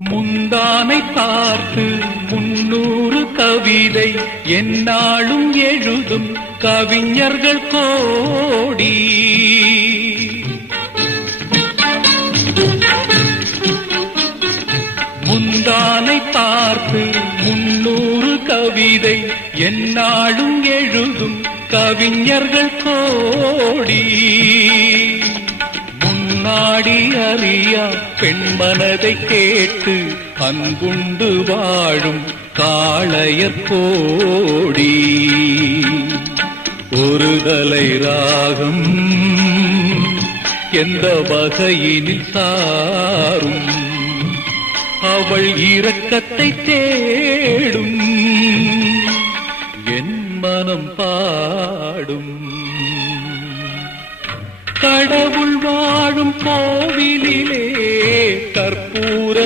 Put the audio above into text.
முந்தானை பார்த்து 300 கவிதை எந்நாளும் எழுதும் கவிஞர்கள் கோடி. முந்தானை பார்த்து 300 கவிதை எந்நாளும் எழுதும் கவிஞர்கள் கோடி. நாடி அறியா பெண்மனதை கேட்டு அன்புண்டு வாழும் காளையர் கோடி. ஒரு தலை ராகம் எந்த வகையினில் சாரும் அவள் இரக்கத்தை தேடும் என் மனம் பாடும். கடவுள் வாழும் கோவிலிலே கற்பூர